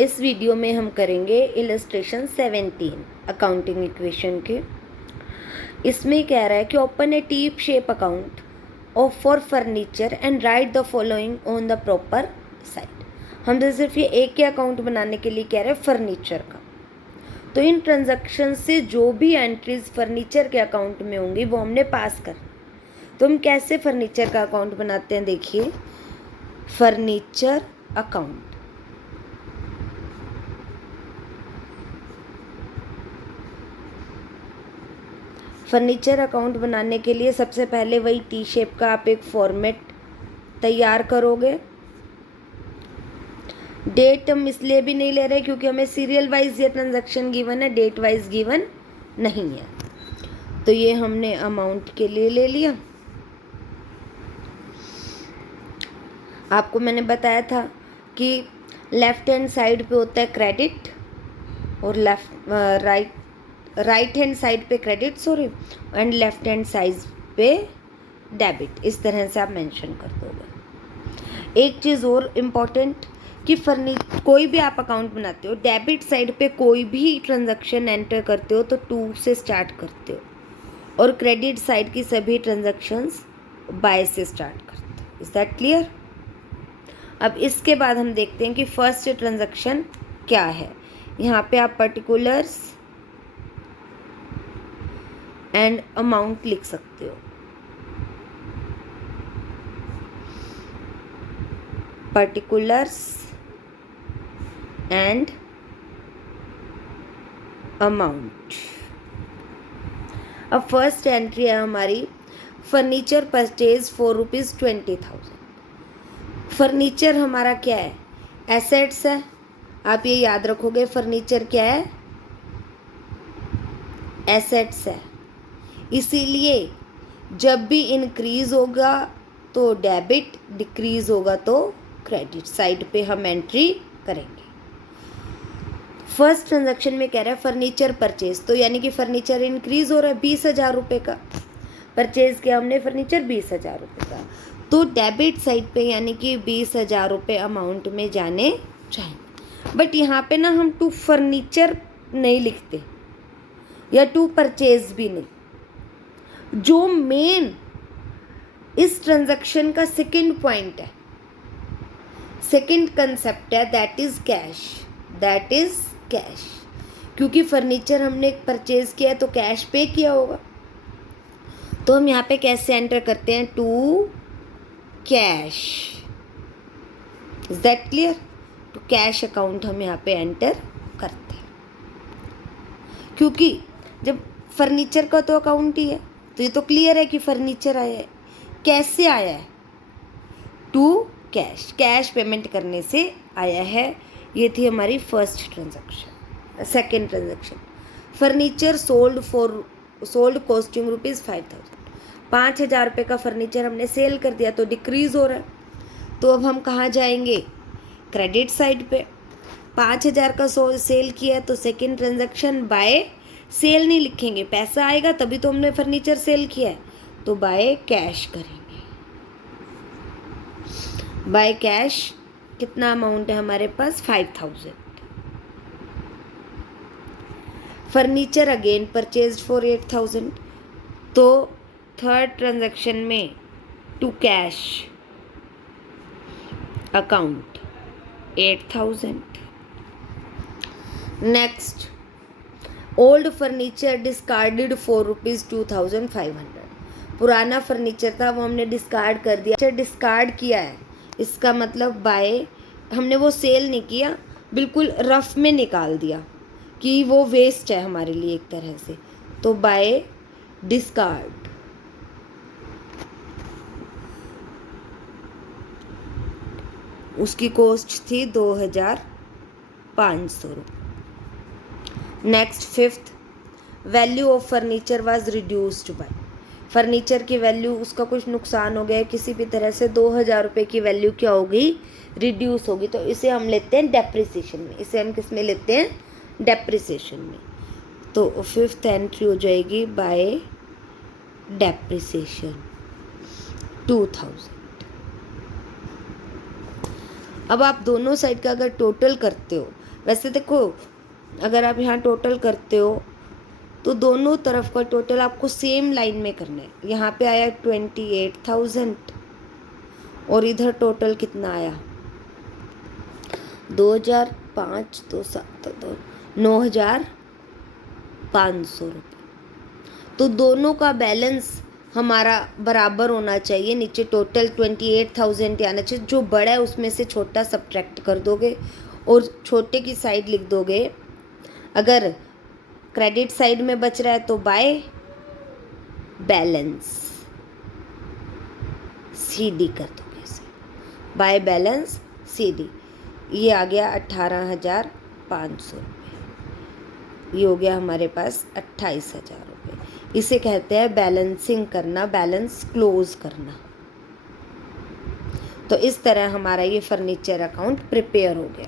इस वीडियो में हम करेंगे इलस्ट्रेशन 17 अकाउंटिंग इक्वेशन के। इसमें कह रहा है कि open A tip shape account of for furniture and right the following on the proper side. हमसे सिर्फ ये एक ही अकाउंट बनाने के लिए कह रहे हैं फर्नीचर का। तो इन ट्रांजैक्शन से जो भी एंट्रीज फर्नीचर के अकाउंट में होंगी वो हमने पास कर। तो हम कैसे फर्नीचर का अकाउंट बनाते हैं, देखिए फर्नीचर अकाउंट। फर्नीचर अकाउंट बनाने के लिए सबसे पहले वही टी शेप का आप एक फॉर्मेट तैयार करोगे। डेट हम इसलिए भी नहीं ले रहे क्योंकि हमें सीरियल वाइज ये ट्रांजैक्शन गिवन है, डेट वाइज गिवन नहीं है। तो ये हमने अमाउंट के लिए ले लिया। आपको मैंने बताया था कि लेफ्ट हैंड साइड पे होता है क्रेडिट और राइट हैंड साइड पे credit and left hand side पे डेबिट। इस तरह से आप मेंशन कर दोगे। एक चीज़ और इम्पॉर्टेंट कि कोई भी आप अकाउंट बनाते हो, डेबिट साइड पे कोई भी ट्रांजैक्शन एंटर करते हो तो 2 से स्टार्ट करते हो और क्रेडिट साइड की सभी ट्रांजैक्शंस बाय से स्टार्ट करते हो। Is that clear? अब इसके बाद हम देखते हैं कि फर्स्ट ट्रांजैक्शन क्या है। यहाँ पे आप पर्टिकुलर्स एंड अमाउंट लिख सकते हो। Particulars and amount. अब फर्स्ट एंट्री है हमारी फर्नीचर परचेज फॉर ₹20,000। फर्नीचर हमारा क्या है? एसेट्स है। आप ये याद रखोगे, फर्नीचर क्या है? एसेट्स है। इसीलिए जब भी इंक्रीज होगा तो डेबिट, डिक्रीज होगा तो क्रेडिट साइड पे हम एंट्री करेंगे। फर्स्ट ट्रांजैक्शन में कह रहा है फर्नीचर परचेज, तो यानी कि फर्नीचर इंक्रीज हो रहा है 20,000 रुपये का। परचेज किया हमने फर्नीचर 20,000 रुपये का, तो डेबिट साइड पे यानी कि 20,000 रुपये अमाउंट में जाने चाहिए। बट यहाँ पे ना हम टू फर्नीचर नहीं लिखते या टू परचेज भी नहीं। जो मेन इस ट्रांजैक्शन का सेकंड पॉइंट है, सेकंड कंसेप्ट है, that is cash. That is cash. क्योंकि फर्नीचर हमने परचेज किया है तो कैश पे किया होगा। तो हम यहाँ पे कैसे एंटर करते हैं? To cash. Is that clear? तो कैश अकाउंट हम यहाँ पे एंटर करते हैं। क्योंकि जब फर्नीचर का तो अकाउंट ही है तो ये तो क्लियर है कि फर्नीचर आया है। कैसे आया है? To cash. कैश पेमेंट करने से आया है। ये थी हमारी first transaction. Second transaction furniture sold costing ₹5,000। 5,000 रुपये का फर्नीचर हमने सेल कर दिया तो डिक्रीज हो रहा है। तो अब हम कहाँ जाएंगे? क्रेडिट साइड पे। 5,000 का सेल किया है तो सेकेंड ट्रांजैक्शन बाय सेल नहीं लिखेंगे, पैसा आएगा तभी तो हमने फर्नीचर सेल किया है, तो बाय कैश करेंगे। बाय कैश कितना अमाउंट है हमारे पास? 5,000। Furniture again purchased for 8,000। तो थर्ड ट्रांजैक्शन में to cash account 8,000। Next old furniture discarded for ₹2,500। पुराना फर्नीचर था वो हमने डिस्कार्ड कर दिया। डिस्कार्ड किया है इसका मतलब बाय, हमने वो सेल नहीं किया, बिल्कुल रफ में निकाल दिया कि वो वेस्ट है हमारे लिए एक तरह से, तो बाय डिस्कार्ड। उसकी कॉस्ट थी 2,500 रुपये। Next fifth value of furniture was reduced by. Furniture की वैल्यू, उसका कुछ नुकसान हो गया किसी भी तरह से, 2,000 रुपये की वैल्यू क्या होगी? रिड्यूस होगी। तो इसे हम लेते हैं डेप्रिसिएशन में। इसे हम किस में लेते हैं? डेप्रिसिएशन में। तो फिफ्थ एंट्री हो जाएगी बाय डेप्रिसिएशन 2,000। अब आप दोनों साइड का अगर टोटल करते हो वैसे देखो, अगर आप यहाँ टोटल करते हो तो दोनों तरफ का टोटल आपको सेम लाइन में करना है। यहाँ पे आया 28,000 और इधर टोटल कितना आया 2,005 दो 9,500 रुपये। तो दोनों का बैलेंस हमारा बराबर होना चाहिए। नीचे टोटल 28,000 आना चाहिए। जो बड़ा है उसमें से छोटा सब्ट्रैक्ट कर दोगे और छोटे की साइड लिख दोगे। अगर क्रेडिट साइड में बच रहा है तो बाय बैलेंस CD कर दोगे इसे, बाय बैलेंस CD। ये आ गया 18,500 रुपये। ये हो गया हमारे पास 28,000 रुपये। इसे कहते हैं बैलेंसिंग करना, बैलेंस क्लोज करना। तो इस तरह हमारा ये फर्नीचर अकाउंट प्रिपेयर हो गया।